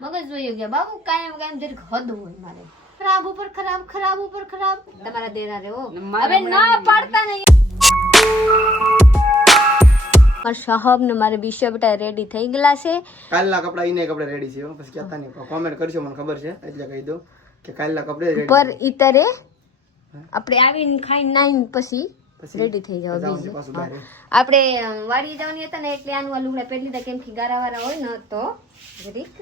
મગજ જોઈ ગયા બાબુ કાયમ જરીક હદ હોય મારે ખરાબ ઉપર ખરાબ ખરાબ ઉપર ખરાબ તમારા દેરા રે ઓ હવે ના પાડતા નહીં સાહેબ ને મારે બીશે બેટા રેડી થઈ ગયેલા છે કાલના કપડા ઈને કપડા રેડી છે પછી કહેતા નહીં કોમેન્ટ કરજો મને ખબર છે એટલે કહી દઉં કે કાલના કપડે રેડી પર ઈતરે આપણે આવીને ખાઈને નાઈને પછી રેડી થઈ જાવ બીજું આપણે વાડી જવાની હતા ને એટલે આનું આ લુગડા પહેરી લીધા કેમ કે ગારા વાળા હોય ને તો જરીક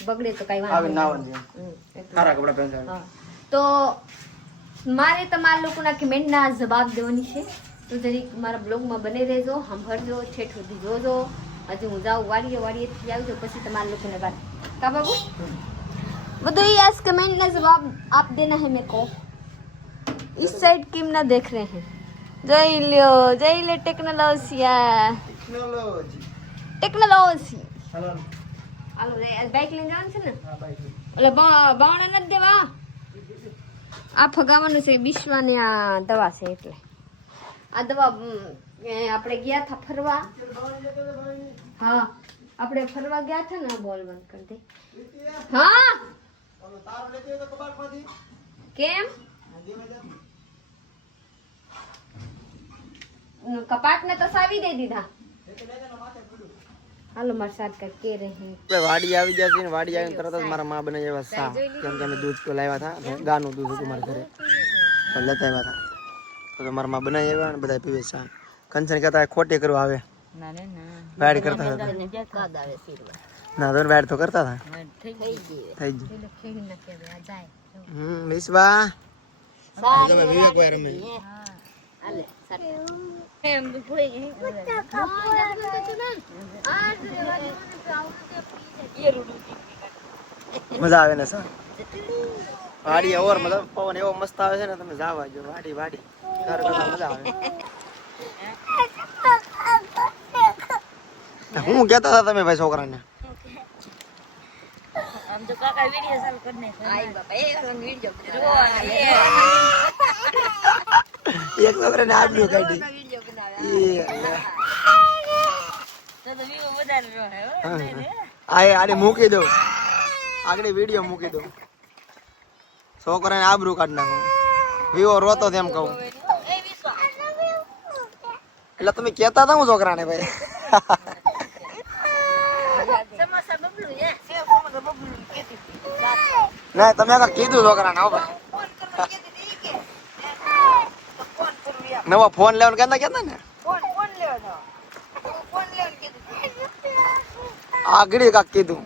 બગડે તો કઈ વાંધો નહીં સારા કપડા પહેરવા તો મારે તમારા લોકોના કમેન્ટના જવાબ દેવાની છે તો જરીક મારા બ્લોગમાં બને રહેજો સાંભળજો ઠેઠ સુધી જોજો હજુ હું જાઉં વાડીએથી આવજો પછી તમારા લોકોને વાત કા બાબુ બધું आज कमेंट ना जवाब आप देना है मेरे को इस साइड किम ना देख रहे हैं जय ले टेक्नोलॉजी હાલો બાઈક લઈને જવાનું છે ને એટલે બાવણા નથી દેવા આ ફગાવાનું છે બિશ્વાની આ દવા છે એટલે આ દવા આપણે ગયા હતા ફરવા હા આપણે ફરવા ગયા હતા ને બોલ બંધ કરી દે હા કેમ કપાટ ને તો સાવી દે દીધા હાલો માર સાથ કા કે રહે આપણે વાડી આવી ગયા છે ને વાડી આવીને તરત જ મારા માં બનાવી એવા સા કેમ કે અમે દૂધ તો લાવ્યા હતા ગાનું દૂધ હતું મારા ઘરે તો લેતા આવ્યા હતા તો મારા માં બનાવી આવ્યા ને બધા પીવે સા કંચન કહેતા ખોટી કરવા આવે વાડ કરતા હતા ના તો વાડ તો કરતા હતા થઈ ગઈ વિશ્વા તમે વિવેક ભાઈ રમે હાલે મજા આવે ને સર વાડી ઓર મતલબ પવન એવો મસ્ત આવે છે ને તમે જાવા જો વાડી વાડી ઘર કરતા મજા આવે હું કહેતા હતા તમે ભાઈ છોકરાને આમ તો કાકા વિડિયો ચાલુ કરને આઈ બાપા એ વિડિયો એક છોકરાને આડ્યું કાઢી વિડિયો બનાવે તો વ્યૂ વધારે રહે આય આને મૂકી દો આગળ વિડિયો મૂકી દો છોકરાને આબરૂ કાઢ નાખો વિવો રોતો તેમ કહું એટલે તમે કહેતા હતા હું છોકરાને ભાઈ સમોસા બબલુ હે સેવ સમોસા બબલુ કેતી ના તમે આગળ કીધું છોકરાને હો ભાઈ ફોન કરવા કેતી ઈ કે ફોન કરું યાર નવા ફોન લેવાનું કહેતા ને ફોન લેવાનો ફોન લેવાનું કેતી આગળ કાક કીધું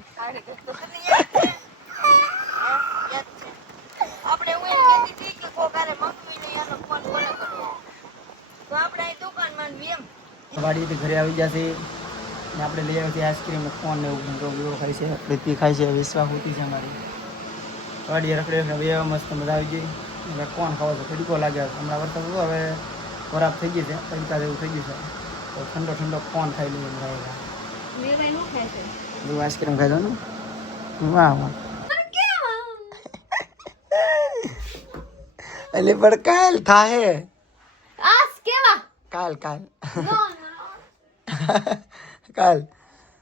આપણે હું કેતી હતી કે કોકારે મંગવીને એનો ફોન કોને કરવો તો આપણે આ દુકાનમાં એમ વાડીથી ઘરે આવી જશે ને આપણે લઈ આવી આઈસ્ક્રીમ ને ફોન ને એવું તો વિવો ખાય છે પ્રીતિ ખાય છે વિશ્વા હોતી છે અમારી વાડીએ રખડે હવે મસ્ત મજા આવી ગઈ હવે કોણ ખાવા છે તડકો લાગ્યો હમણાં વરસાદ હતો હવે ખરાબ થઈ ગઈ છે તડકા જેવું થઈ ગયું છે તો ઠંડો ઠંડો કોણ ખાઈ લઈએ ખાઈ આઈસ્ક્રીમ ખાઈ દો ને વાહ વાહ એટલે પણ કાલ થાહે આસ કેવા કાલ કાલ કાલ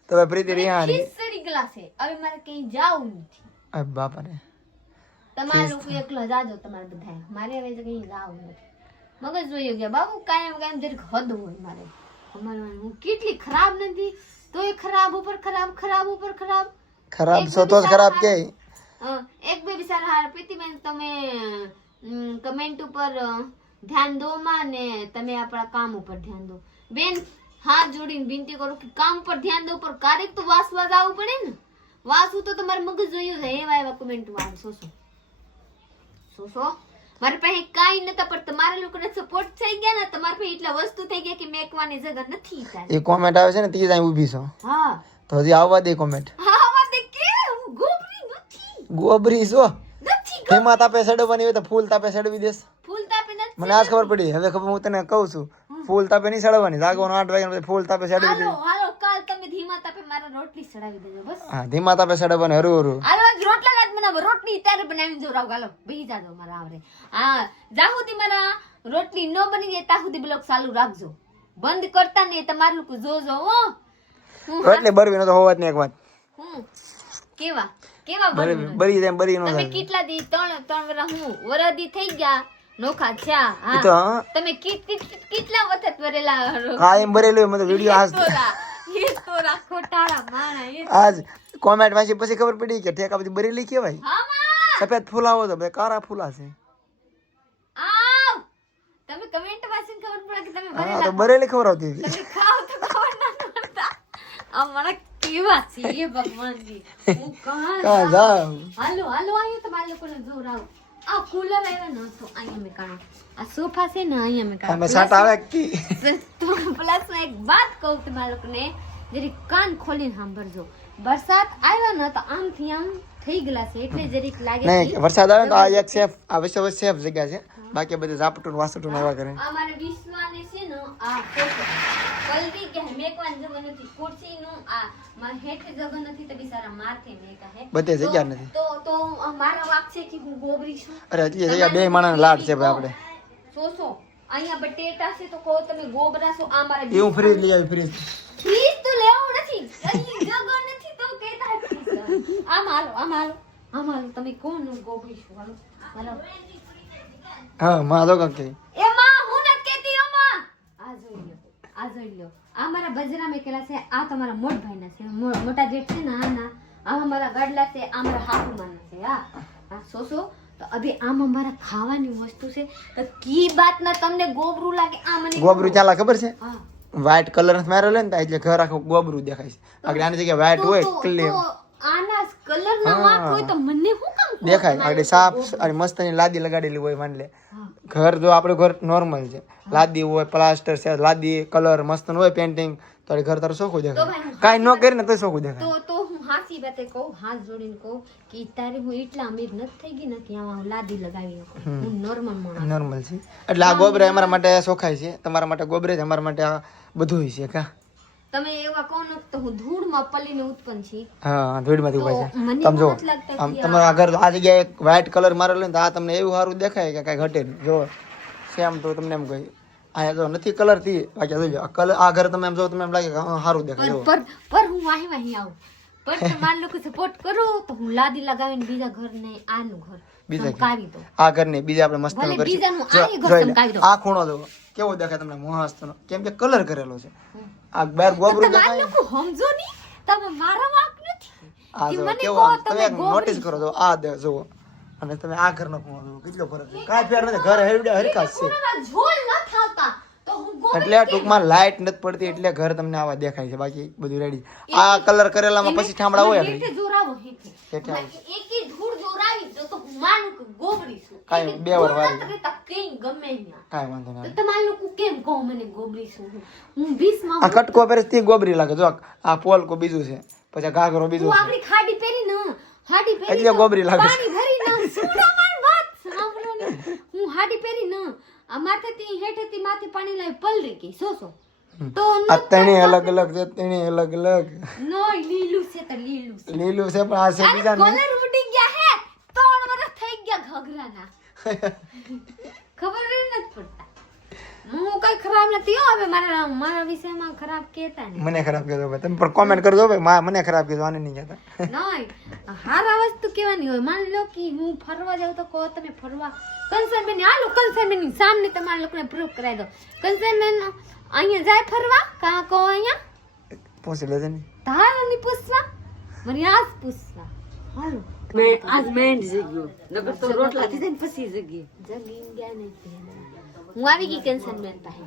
તો ભાઈ પ્રીતિ રિહાણી ખીચડી ગ્લાસ છે હવે મારે કઈ જાવું નથી અરે બાપા રે તમારે લોકો એકલા જાજો તમારે બધા મારે હવે કઈ જાવું નથી મગજ જોઈ ગયા બાબુ કાયમ જરીક હદ હોય મારે અમારે હું કેટલી ખરાબ નથી તો એ ખરાબ ઉપર ખરાબ ખરાબ ઉપર ખરાબ ખરાબ છો તો જ ખરાબ કે એક બે બિચારા હાર પ્રીતિબેન તમે કમેન્ટ ઉપર ધ્યાન દો માં ને તમે આપણા કામ ઉપર ધ્યાન દો બેન હાથ જોડીને વિનંતી કરું કે કામ પર ધ્યાન દો પર ક્યારેક તો વાસવા જવું પડે ને વાસવું તો તમારે મગજ જોયું છે એવા કમેન્ટ વાંચો છો મારી પાસે કાઈ નતા પણ તમારા લોકોને સપોર્ટ થઈ ગયા ને તમારી પાસે એટલા વસ્તુ થઈ ગયા કે મેકવાની જગ્યા નથી એ કોમેન્ટ આવે છે ને તી જ અહીં ઊભી છો હા તો હજી આવવા દે કોમેન્ટ હા વાત કે હું ગોબરી નથી ગોબરી છો નથી હેમાં તાપે સડવાની હોય તો ફૂલ તાપે સડવી દેસ ફૂલ તાપે નથી મને આજ ખબર પડી હવે ખબર હું તને કહું છું ફૂલ તાપે નહીં સડવાની જાગવાનું 8 વાગ્યા પછી ફૂલ તાપે સડવી દે હાલો કાલ તમે ધીમા તાપે મારા રોટલી ચડાવી દેજો બસ હા ધીમા તાપે સડવાની હરુ હરુ હાલો રોટલા ના બનાવો રોટલી ત્યારે બનાવી દો રાવ ગાલો બેહી જાજો મારા આવરે હા જાહુદી મારા રોટલી ન બની જાય તાહુદી બ્લોગ ચાલુ રાખજો બંધ કરતા નહીં તમારું લોકો જોજો હો રોટલી બરવી ન તો હોવા જ નહીં એક વાત કેવા કેવા બનવું બરી જાય બરી નો તમે થાય કેટલા દી ત્રણ વરસ હું વરદી થઈ ગયા નોખા છા ઈ તો હા હા તમે કેટલા વખત વરેલા કાયમ ભરેલું મતલબ વિડિયો આજ એ તોરા ખોટારા માણા એ આજ કોમેન્ટ વાંચી પછી ખબર પડી કે ઠેકા બધી બરેલી કેવાય હા માં સફેદ ફૂલાવો તો બધા કાળા ફૂલા છે આવ તમે કમેન્ટ વાંચીને ખબર પડે કે તમે હા વરેલા તો બરેલી ખબર આવતી હતી તમે ખાવ તો ખબર ના પડતા અમારા કેવા છે એ ભગવાનજી હું કા કહા જાવ હાલો હાલો આયો તમારા લોકોને જોર આવ આ કુલર આવ્યા ન તો અહીંયા મેં કાણો આ સોફા છે ને અહીંયા મેં કાણો અમે સાટ આવે કી તો પ્લસ માં એક વાત કહું તમારા લોકોને જરી કાન ખોલીને સાંભળજો વરસાદ આવ્યો ને તો આમથી આમ થઈ ગયેલા છે એટલે જરીક લાગે નહીં વરસાદ આવે ને તો આ એક સેફ આ વિશે સેફ જગ્યા છે બાકી બધી ઝાપટું વાસટું એવા કરે અમારે વિશ્વાને છે ને આ ફોટો કલદી કે મેકવાન જગહ નથી ખુરશી નું આ માર હેઠે જગહ નથી તો બિચારા માથે મેકા હે બધે જગ્યા નથી તો મારા વાક છે કે હું ગોબરી છું અરે હજી જગ્યા બે માણસ લાડ છે ભાઈ આપણે સોસો અહીંયા બટેટા છે તો કહો તમે ગોબરા છો આ મારે એવું ફ્રીજ લઈ આવી ફ્રીજ ફ્રીજ તો લેવું નથી અહીં જગહ નથી તો કેતા ફ્રીજ આમ હાલો તમે કોણ ગોબરી છો હાલો હાલો હા માં તો કંઈક કહે. એ માં હું નથી કહેતી ઓ માં આ જોઈ લો આ મારા બજરા મેકેલા છે આ તમારા મોટ ભાઈના છે મોટા જેઠ છે ને આ અમારા ગડલા છે આ મારા હાફુમાના છે હા સોસો તો અભી આમ અમારા ખાવાની વસ્તુ છે તો કી વાત ના તમને ગોબરું લાગે આ મને ગોબરું ચાલા ખબર છે હા વ્હાઈટ કલર નથી મારેલો ને તો એટલે ઘર આખું ગોબરું દેખાય છે આગળ આની જગ્યાએ વ્હાઈટ હોય ક્લિયર તો આના કલર ના વાંક હોય તો મને શું કામ કહો દેખાય તમારે આગળ સાફ અને મસ્તની લાદી લગાડેલી હોય માની લે હા. ઘર જો આપણું ઘર નોર્મલ છે લાદી હોય પ્લાસ્ટર છે લાદી કલર મસ્ત હોય પેન્ટિંગ તો ઘર તારું ચોખ્ખું તો ભાઈ દેખાય કાંઈ ન કરી ને તો ચોખ્ખું દેખાય તો હું હાસી વાતે કહું હાથ જોડીને કહું કે તારે હું એટલા અમીર નથી થઈ ગઈ ને કે આમાં હું લાદી લગાવી શકું હું નોર્મલ માણસ નોર્મલ છે એટલે આ ગોબરે અમારા માટે ચોખાઈ છે તમારા માટે ગોબરે છે અમારા માટે આ બધું છે કા તમે એવા કહો ને તો હું ધૂળમાં પલીને ઉત્પન્ન છી હા ધૂળમાંથી ઉભા છે મને તમે જો નથી લાગતા આમ કે તમારા ઘર આ જગ્યાએ એક વ્હાઈટ કલર મારેલો ને તો આ તમને એવું સારું દેખાય કે કાંઈ ઘટે નહીં જો સેમ તો તમને એમ કહી અહીંયા જો નથી કલર થી બાકી જોજો આ કલર આ ઘર તમે એમ જો તમને એમ લાગે કે હા સારું દેખાય જો પર હું વાહી આવું પણ તમારા લોકો સપોર્ટ કરો તો હું લાદી લગાવીને બીજા ઘર ને આનું ઘર બીજા ઘર. ચમકાવી દઉં આ ઘર ને બીજા આપણે મસ્ત ભલે ઘર છે બીજાનું જો, આય ઘર જોઈ લે. ચમકાવી દો. આ ખૂણો જો કેવો દેખાય તમને મસ્તનો કેમ કે કલર કરેલો છે આ બાર ગોબરું તમારા દેખાય લોકો સમજો નહીં તમે મારા વાંક નથી આ કે જો મને કેવો કહો આમ તમે તમે ગોબરી નોટિસ કરો તો આ જુઓ અને તમે આ ઘરનો ખૂણો જુઓ કેટલો ફરક છે કાંઈ ફેર નથી ઘર હેરડે હરખા જ છે પૂરામાં ઝોલ ન થાવતા તો હું ગોબરી એટલે ટૂંકમાં લાઈટ નથી પડતી એટલે ઘર તમને આવા દેખાય છે બાકી બધું રેડી આ કલર કરેલામાં પછી ઠામડા હોય આગળ. હેઠે જોરાવો હેઠે હેઠે આવો. એકી ધૂળ જોરાવી દો તો હું માનું કે ગોબરી છું કાંઈ એકી બે વાર ધૂળ વારી. નથી રહેતા, કંઈ ગમે ત્યાં કાંઈ વાંધો તો નહીં તમારા લોકો કેમ કહો મને ગોબરી છું હું 20 માં આ કટકો પહેરે તે ગોબરી લાગે જો આ પોલકો બીજું છે પછી આ ઘાઘરો બીજું હું છે આપણી ખાડી પહેરી ન હાડી પહેરી એટલે તો ગોબરી લાગે છે. પાણી ભરી ન સુડા માર વાત સાંભળો ને હું હાડી પહેરી ન આ માથેથી હેઠેથી માથે પાણી લાવી પલરી ગઈ સોસો તો આ ત્રણે અલગ અલગ છે ત્રણે અલગ અલગ નો લીલું છે તો લીલું છે લીલું છે પણ આ છે અને બીજા નહીં કલર ઉડી ગયા હે 3 વર્ષ થઈ ગયા ઘઘરાના ખબર જ નથી પડતા હું કઈ ખરાબ નથી હો હવે મારા વિષયમાં ખરાબ કહેતા ને મને ખરાબ કહેતો ભાઈ તમે પણ કોમેન્ટ કરજો ભાઈ મને ખરાબ કહેતો આને નહીં કહેતા નહીં હારા વસ્તુ કેવાની હોય માની લો કે હું ફરવા જાઉં તો કહો તમે ફરવા કંસનબેન હાલો કંસનબેન સામે તમારા લોકોને પ્રૂફ કરાવી દો કંસનબેન અહીંયા જાય ફરવા કાં કહો અહીંયા પૂછી લેજે ને તાર ની પૂછવા મને આજ પૂછવા હાલો આજ મેંડ જગ્યો નકર તો રોટલા થી ને પછી જગી જગી ગયા નથી હું આવી ગઈ કંસનબેન પાસે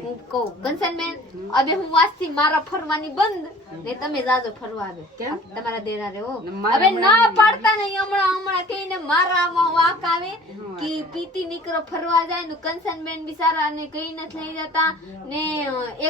હું કહું કંસનબેન હવે હું આજથી મારા ફરવાની બંધ ને તમે જાજો ફરવા આવે તમારા દેરા રે હો હવે ના પાડતા નહીં હમણાં કહીને મારામાં વાક આવે કે પીતી નીકળો ફરવા જાય ને કંસનબેન બિચારા ને કઈ નથી લઈ જતા ને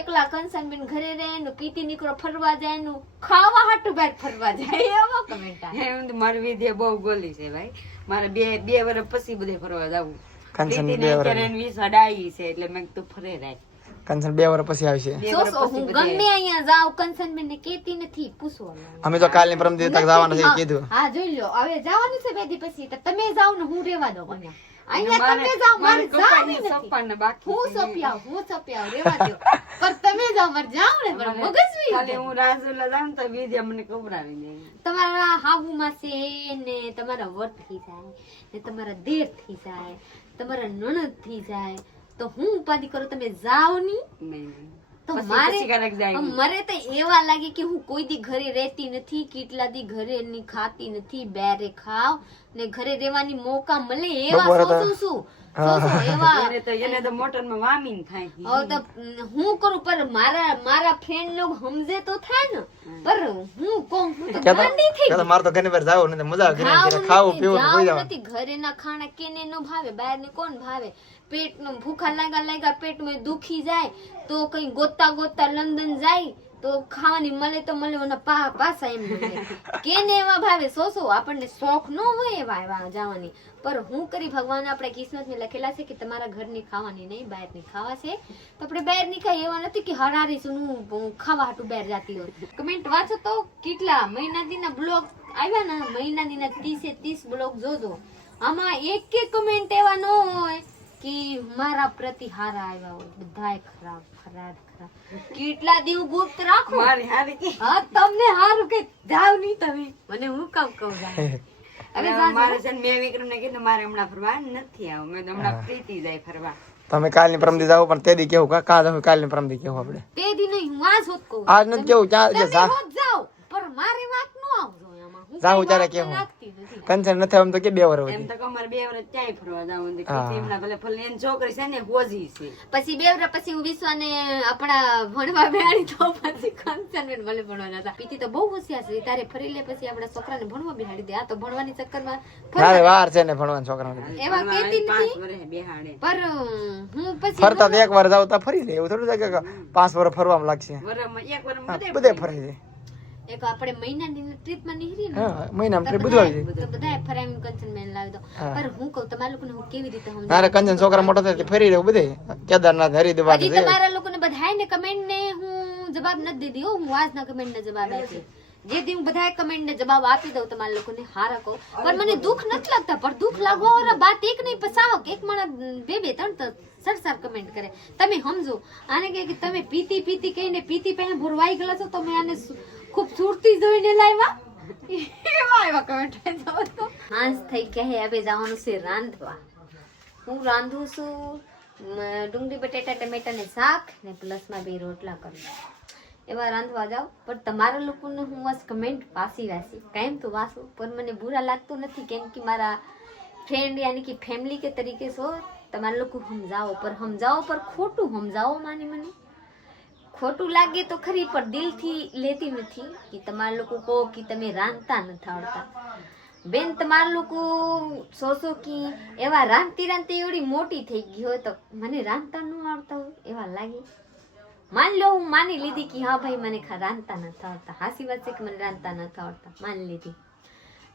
એકલા કંસનબેન ઘરે રહે ને પીતી નીકળો ફરવા જાય ને ખાવા હાટુ બેઠ ફરવા જાય એવો કમેન્ટ આવે એમ તો મારી વિધિ બહુ ગોલી છે ભાઈ મારે બે વર્ષ પછી બધે ફરવા જાવું કંચન પ્રીતિને 2 અત્યારે વર્ષ 20 અડાઈ છે એટલે મેં કીધું ફરે રાખ કંચન 2 વર્ષ પછી આવશે 2 વર્ષ સોસો પછી હું બધે ગમે અહીંયા જાઉં કંસનબેન ને કેતી નથી પૂછવા અમે તો કાલની પરમ દિવસ તક જવાના છે કીધું હા જોઈ લો હવે જવાનું છે બે દી પછી તો તમે જાવ ને હું રેવા દઉં અહીંયા અહીંયા તમે જાઓ, મારે જાવું નથી. સપ્પાને બાકી હું સપી આવું, રેવા દો. પણ તમે જાઓ, મારે જાવું ને, પણ મગજ વી ખાલી હું રાજુલા જાઉં તો બીજા મને કબરાવી દે. તમારા હાહુમાં છે ને તમારા વટ થઈ જાય ને તમારા દેર થઈ જાય, તમારા નણદ થઈ જાય, તો હું ઉપાધિ કરું, તમે જાઓ નહીં. નહીં. તો પછી ક્યારેક જાય નહીં. મારે તો એવા લાગે કે હું કોઈ દી ઘરે રહેતી નથી, કેટલા દી ઘરે ની ખાતી નથી, બેરે ખાવ ને ઘરે રહેવાની મોકા મળે એવા સોચું છું એવા. એને તો મોટરમાં વામીને ખાય. હવે તો હું કરું, પર મારા ફ્રેન્ડ લોગ સમજે તો થાય ને. પર હું કહું, હું તો ગાંડી થઈ ગઈ. મારે તો ઘણી વાર જાવ ને મજા આવે, ખાવું ખાવું નથી, પીવું જાવું મજા આવે. નથી. ઘરેના ખાણા કેને નો ભાવે, બહાર ને કોણ ભાવે. પેટનું ભૂખા લાગ્યા પેટમાં દુખી જાય તો કઈ ગોતા લંડન જાય તો ખાવાની મળે તો મળે, ઓના પાસા એમ મળે. કેને એવા ભાવે સોસો, આપણને શોખ ન હોય એવા જવાની. પર હું કરી, ભગવાન આપણે કિસ્મતમાં લખેલા છે કે તમારા ઘરની ખાવાની નહીં, બહારની ખાવા છે તો આપણે બહાર ની ખાઈ. એવા નથી કે હરારીશું ખાવા હાટું બહાર જાતી હોય. કમેન્ટ વાંચો તો કેટલા મહિનાદીના બ્લોગ આવ્યા ને, મહિનાદીના 30 બ્લોગ જોજો. આમાં એક કમેન્ટ એવા ન હોય કે મારા પ્રતિ હારા આવ્યા હોય, બધાય ખરાબ. કેટલા દિવસ ગુપ્ત રાખો. મારી હારી કે હા, તમને હારું કે જાવ નહીં તમે, મને હું કામ કહું જાવ. હવે મારે છે ને મેં વિક્રમને કીધું મારે હમણાં ફરવા નથી આવું. મેં તો હમણાં પ્રીતિ જાય ફરવા. તમે કાલની પરમદી જાવ, પણ તે દી કેવું કાં જાવ, કાલની પરમદી કેવું આપણે તે દી નહીં, હું આજ હોત કહું. આજ નથી કેવું, ત્યાં તમે જા હોત જાઓ, પણ મારી વાત ન આવજો આમાં. હું જાવું કઈ ત્યારે વાત કેવું? નાખતી નથી. કંચન નથી આમ તો કે 2 વર્ષ એમ હતી. તો અમારે 2 વર્ષ ક્યાંય ફરવા જવાનું છે. એમના ભલે એની છોકરી છે ને હોજી છે. પછી 2 વર્ષ પછી હું વિશ્વાને આપણા ભણવા બેહાડી તો પછી કંચનબેન ભલે ભણવા નતા. પીતી તો બહુ હોશિયાર છે, તારે ફરી લે પછી આપણા છોકરાને ભણવા બેહાડી દે. આ તો ભણવાની ચક્કરમાં તારે વાર છે ને ભણવાનું છોકરાને. એવા કહેતી 5 નથી. વર્ષે બેહાડે. પર હું પછી ફરતા તો 1 વાર જાવ તો ફરી લે, એવું થોડું થાય કે 5 વર્ષ ફરવામાં લાગશે. વરમાં એક વરમાં હા, બધે ફરાય છે. એક આપણે મહિનાની ટ્રીપમાં નીકળી ને હા, મહિનામાં ટ્રીપ બધું આવી જાય. તો બધાય ફરાવી કંચનબેન લાવી દો. પર હું કહું, તમારા લોકોને હું કેવી રીતે સમજાવું? તારે કંચન છોકરા મોટા થાય ફરી રહ્યું બધે, કેદારનાથ, હરિદ્વાર હજી તમારા લોકોને બધાયને કમેન્ટ ને હું જવાબ નથી દીધી હો. હું આજના કમેન્ટ ને જવાબ આપી. જે દી હું બધાય કમેન્ટ ને જવાબ આપી દઉં તમારા લોકોને હારા કહું. પણ મને દુઃખ નથી લાગતા, પણ દુઃખ લાગવા વાળા બાત એક નહીં પસાવો કે એક માણસ 2-3 સરસાર કમેન્ટ કરે. તમે સમજો, આને કે તમે પીતી કહીને પીતી પહેલા ભરવાઈ ગયેલા છો, તમે આને ખૂબ સુરતી જોઈને લાવ્યા. એવા કમેન્ટ જાવ તો હાંસ થઈ ગયા. હવે જવાનું છે રાંધવા. હું રાંધું છું ડુંગળી બટેટા ટમેટાને શાક ને પ્લસમાં 2 રોટલા કરું. એવા રાંધવા જાવ. પણ તમારા લોકોને હું બસ કમેન્ટ વાસી કાયમ તો વાસું, પણ મને બુરા લાગતું નથી, કેમ કે મારા ફ્રેન્ડ યાની કે ફેમિલી કે તરીકે છો. તમારા લોકો સમજાવો, પર ખોટું સમજાવો. મને ખોટું લાગે તો ખરી, પણ દિલથી લેતી નથી કે તમારા લોકો કહો કે તમે રાંધતા નથી આવડતા. બેન, તમારા લોકો સોચો કે એવા રાંધતી એવડી મોટી થઈ ગઈ હોય તો મને રાંધતા ન આવડતા હોય એવા લાગે. માની લો હું માની લીધી કે હા ભાઈ મને રાંધતા નથી આવડતા. હાસી વાત છે કે મને રાંધતા નથી આવડતા, માની લીધી.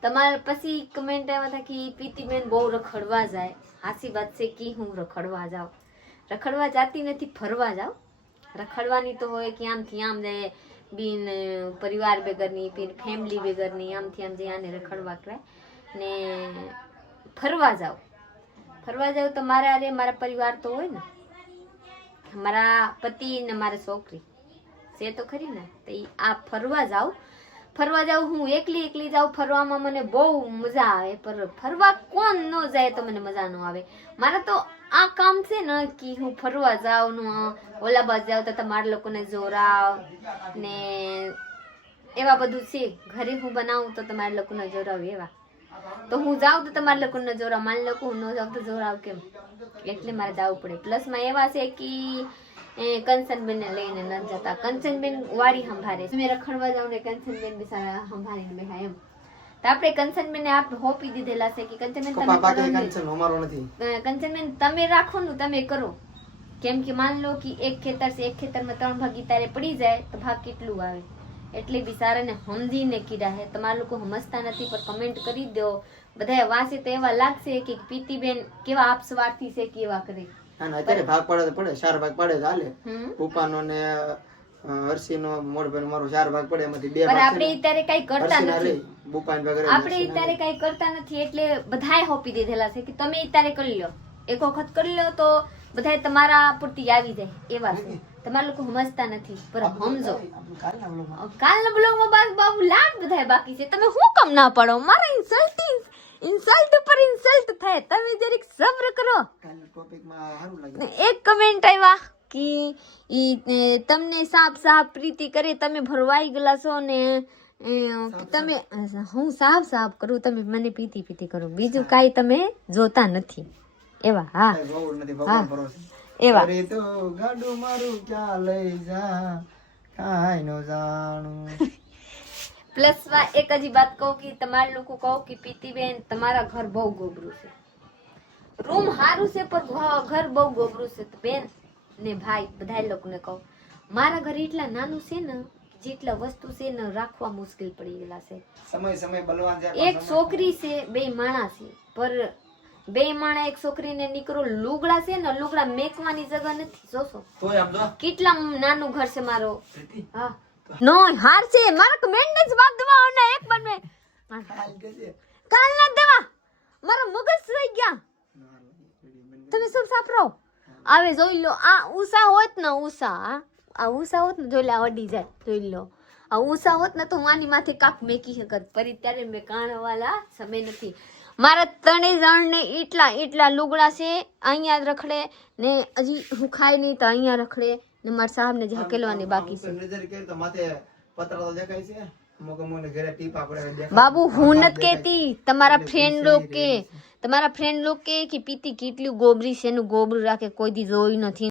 તમારે પછી કમેન્ટ એવા હતા કે પીતીબેન બહુ રખડવા જાય. હાસી વાત છે કે હું રખડવા જાઉં. રખડવા જાતી નથી, ફરવા જાઉં. રખડવાની તો હોય કે આમથી આમ જાય, બિન પરિવાર બેગરની, બિન ફેમિલી બેગરની, આમથી આમ જઈ આને રખડવા કહેવાય. ને ફરવા જાવ તો મારા પરિવાર તો હોય ને, મારા પતિ ને મારા છોકરી છે તો ખરી ને. તો આ ફરવા જાવ હું એકલી જાઉં. ફરવામાં મને બહુ મજા આવે, પણ ફરવા કોણ ન જાય તો મને મજા ન આવે. મારે તો આ કામ છે ને કે હું ફરવા જાઉં ને ઓલા બાજુ જાઉં તો તમારા લોકોને જોરાવ ને એવા બધું છે. ઘરે હું બનાવું તો તમારા લોકોને જોરાવ એવા. તો હું જાઉં તો તમારા લોકોને જોરાવ. મારી લોકો હું ન જાઉં તો જોરાવ કેમ? એટલે મારે જવું પડે. પ્લસમાં એવા છે કે કંચનબેન ને લઈને ન જતા. કંચનબેન વાડી સંભાળે. મેં રખડવા જાઉં ને કંચનબેન બિચારા સંભાળીને બેઠા એમ. તો આપણે કંચનબેન ને આપણે હોપી દીધેલા છે કે કંચનબેન તમે રાખો ને, તમે કરો. કેમ કે માન લો કે એક ખેતર છે, એક ખેતરમાં 3 ભાગી તારે પડી જાય તો ભાગ કેટલું આવે. એટલે બિચારાને સમજીને કીધા હે. તમારા લોકો સમજતા નથી, પણ કમેન્ટ કરી દો. બધા વાંચે તો એવા લાગશે કે પીતીબેન કેવા આપસ્વાર્થી છે, કેવા કરે. અત્યારે ભાગ પડે તો પડે, 4 ભાગ પડે તો હાલે. પપ્પાનો ને હર્ષીનો મોટભાઈનો મારો 4 ભાગ પડે એમાંથી 2 પણ ભાગ આપણે અત્યારે કઈ કરતા નથી બુપાઈન ભાગ કરે આપણે અત્યારે કઈ કરતા નથી એટલે બધાએ હોપી દીધેલા છે કે તમે અત્યારે કરી લો એક વખત કરી લો તો બધાય તમારા પૂરતી આવી જાય એવા છે તમારા લોકો સમજતા નથી પર સમજો કાલના બ્લોગમાં બાબુ લાડ બધાય બાકી છે તમે શું કામ ના પડો મારા ઇન્સલ્ટ ઉપર ઇન્સલ્ટ થાય તમે જરીક સબ્ર કરો કાલના ટોપિકમાં સારું લાગે એક કમેન્ટ આવ્યા કે ઈ તમને સાફ પ્રીતિ કરે તમે ભરવાઈ ગયેલા છો ને તમે હું સાફ કરું તમે મને પીતી કરો બીજું કાંઈ તમે જોતા નથી એવા હા બહુ નથી ભગવાન ભરોસે એવા અરે તો ગાડું મારું ક્યાં લઈ જા કાંઈ નો જાણું પ્લસ એક હજી વાત કહું કે તમારા લોકો કહો કે પીતીબેન તમારા ઘર બહુ ગોબરું છે રૂમ સારું છે પણ ઘર બહુ ગોબરું છે તો બેન ને ભાઈ બધા લોકોને કહું મારા ઘર એટલા નાનું છે ને જેટલા વસ્તુ છે ને રાખવા મુશ્કેલ પડી ગયેલા છે સમય બલવાન છે એક છોકરી છે બે માણા છે પર બે માણા એક છોકરીને નીકળો લુગડા છે ને લુગડા મેકવાની જગ્યા નથી જોશો તોય આમ જો કેટલા નાનું ઘર છે મારો પ્રીતિ હા નો હાર છે મારા કમેન્ટ ને જવાબ દેવા અને એક બને હાલ કે કાલ ના દેવા મારા મગજ રહી ગયા તમે શું સાપરો આવે જોઈ લો આ ઉષા હોત ને આ ઉષા હોત ને જોઈ લે અડી જાય જોઈ લો આ ઉષા હોત ને તો હું આની માથે કાક મેકી શકત પર ત્યારે મેં કાણવાલા સમય નથી મારા 3 જણ ને એટલા લુગડા છે અહીંયા રખડે ને હજી હું ખાઈ નહીં તો અહીંયા રખડે ને મારા સાહેબ ને જે હકેલવાની બાકી છે નજર કરી તો માથે પતરા તો દેખાય છે અમુક અમુકને ઘરે ટીપા પડે દેખાય બાબુ હું નથી કેતી તમારા ફ્રેન્ડ લોક કે પીતી કેટલું ગોબરી છે એનું ગોબરું રાખે કોઈ દી જોયું નથી